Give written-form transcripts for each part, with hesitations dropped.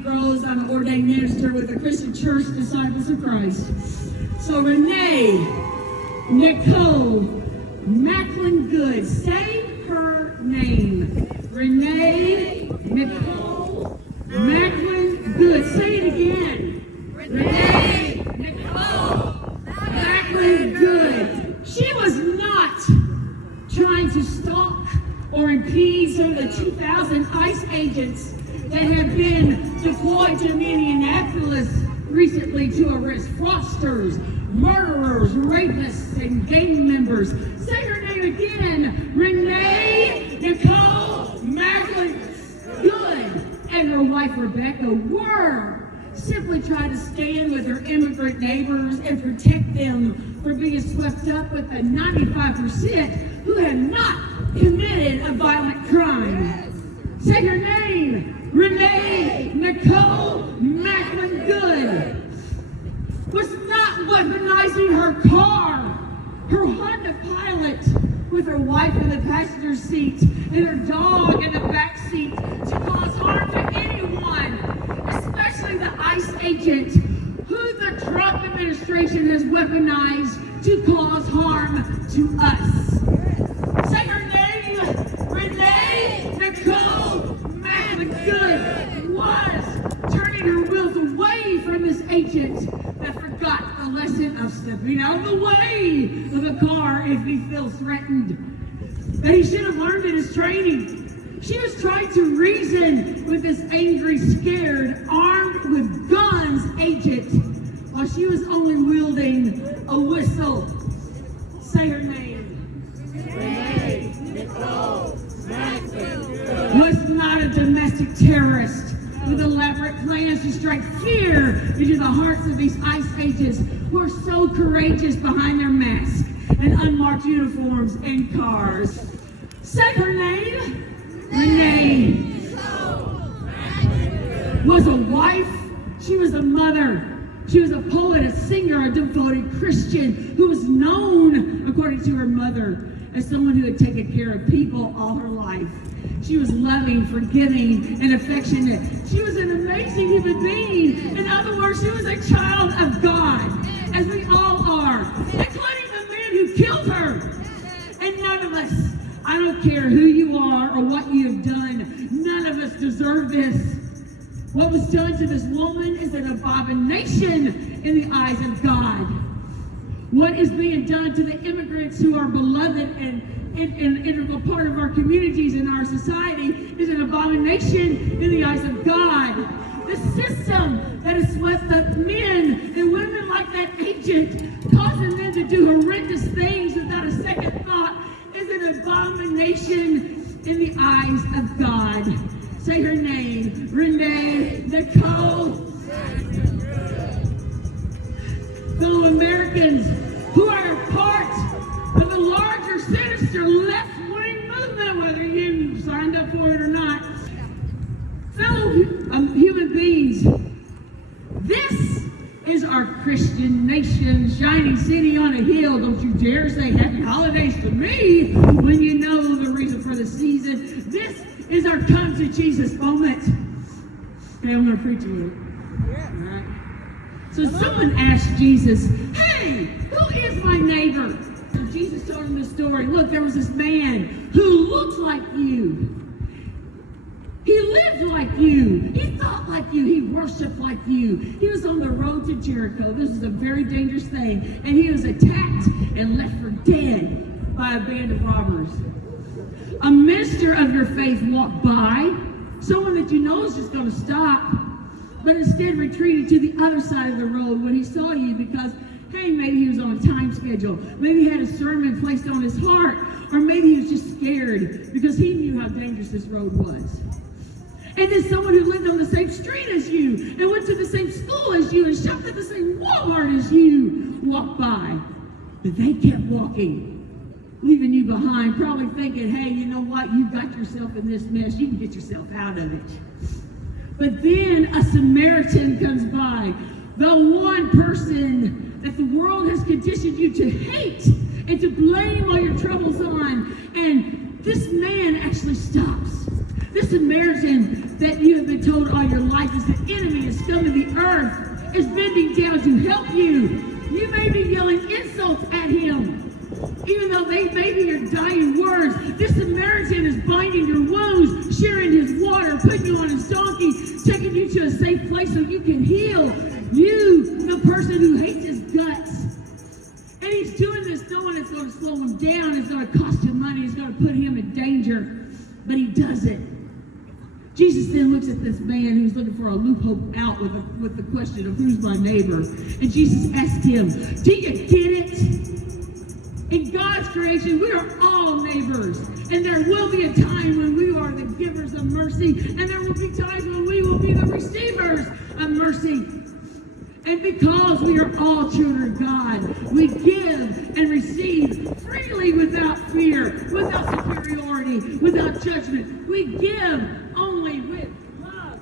Steve Groves. I'm an ordained minister with the Christian Church Disciples of Christ. So Renee Nicole Macklin Good, say her name. Renee Nicole Macklin Good. Say it again. Renee Nicole Macklin Good. She was not trying to stalk or impede some of the 2,000 ICE agents that have been deployed to Minneapolis recently to arrest fraudsters, murderers, rapists, and gang members. Say her name again. Renee Nicole Macklin Good and her wife Rebecca were simply trying to stand with her immigrant neighbors and protect them from being swept up with the 95% who had not committed a violent crime. Say her name. Renee Nicole Macklin Good was not weaponizing her car, her Honda Pilot, with her wife in the passenger seat and her dog in the back seat to cause harm to anyone, especially the ICE agent who the Trump administration has weaponized to cause harm to us. Say her name, Renee Nicole Macklin Good was turning her wheels away from this agent that forgot the lesson of stepping out of the way of a car if he feels threatened. That he should have learned in his training. She was trying to reason with this angry, scared, armed with guns agent while she was only wielding a whistle. Say her name. Renee Nicole Macklin Good was not a domestic terrorist with elaborate plans to strike fear into the hearts of these ICE agents who are so courageous behind their masks and unmarked uniforms and cars. Say her name. Renee was a wife. She was a mother. She was a poet, a singer, a devoted Christian who was known, according to her mother, as someone who had taken care of people all her life. She was loving, forgiving, and affectionate. She was an amazing human being. In other words, she was a child of God, as we all are, including the man who killed her. And none of us, I don't care who you are or what you have done, none of us deserve this. What was done to this woman is an abomination in the eyes of God. What is being done to the immigrants who are beloved and an integral part of our communities and our society is an abomination in the eyes of God. The system that has swept up men and women like that agent, causing them to do horrendous things without a second thought, is an abomination in the eyes of God. Say her name, Renee Nicole. Fellow Americans who are part of the larger, sinister left-wing movement, whether you signed up for it or not. Fellow human beings, this is our Christian nation, shining city on a hill. Don't you dare say happy holidays to me when you know the reason for the season. This is our come to Jesus moment. Okay, I'm going to preach a little. All right. So someone asked Jesus, hey, who is my neighbor? And Jesus told him the story. Look, there was this man who looked like you. He lived like you. He thought like you. He worshiped like you. He was on the road to Jericho. This is a very dangerous thing. And he was attacked and left for dead by a band of robbers. A minister of your faith walked by, someone that you know is just going to stop, but instead retreated to the other side of the road when he saw you because, hey, maybe he was on a time schedule. Maybe he had a sermon placed on his heart, or maybe he was just scared because he knew how dangerous this road was. And then someone who lived on the same street as you and went to the same school as you and shopped at the same Walmart as you walked by. But they kept walking, leaving you behind, probably thinking, hey, you know what? You got yourself in this mess. You can get yourself out of it. But then a Samaritan comes by, the one person that the world has conditioned you to hate and to blame all your troubles on. And this man actually stops. This Samaritan that you have been told all your life is the is bending down to help you. You may be yelling insults at him, even though they may be your dying words. This Samaritan is binding your wounds, sharing his water, putting you on his donkey, taking you to a safe place so you can heal. You, the person who hates his guts. And he's doing this knowing it's going to slow him down, it's going to cost him money, it's going to put him in danger. But he does it. Jesus then looks at this man who's looking for a loophole out with the question of who's my neighbor. And Jesus asked him, do you get it? In God's creation, we are all neighbors. And there will be a time when we are the givers of mercy. And there will be times when we will be the receivers of mercy. And because we are all children of God, we give and receive freely without fear, without superiority, without judgment. We give only with love.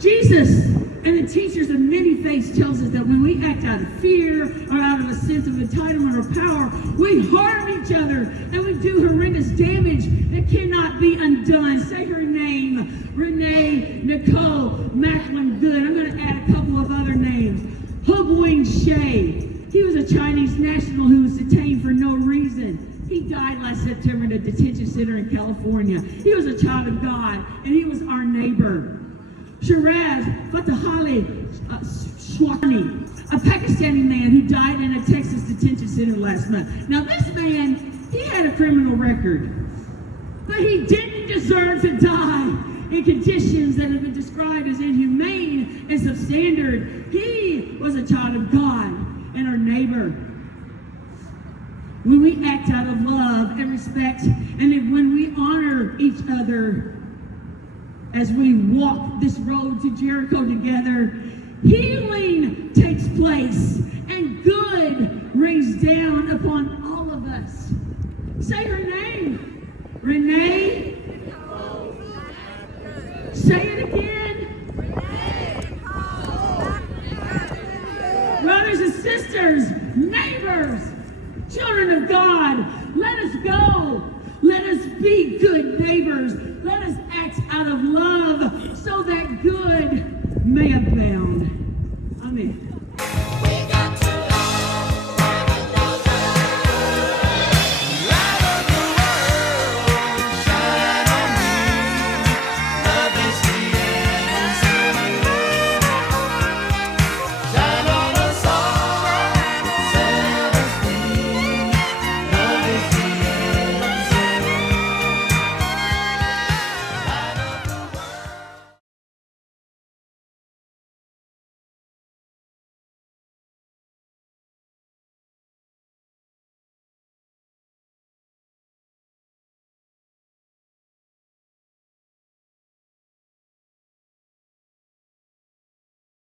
Jesus and the teachers of many faiths tells us that when we act out of fear or out of a sense of entitlement or power, we harm each other and we do horrendous damage that cannot be undone. Say her name, Renee Nicole Macklin Good. I'm going to add a couple of other names. Hubwing Shea. He was a Chinese national who was detained for no reason. He died last September in a detention center in California. He was a child of God, and he was our neighbor. Shiraz Fatahali Swani, a Pakistani man who died in a Texas detention center last month. Now this man, he had a criminal record, but he didn't deserve to die in conditions that have been described as inhumane and substandard. He was a child of God and our neighbor. When we act out of love and respect, and when we honor each other as we walk this road to Jericho together, healing takes place and good rains down upon all of us. Say her name. Renee. Say it again. Brothers and sisters, neighbors, children of God, let us go. Let us be good neighbors. Let us act out of love so that good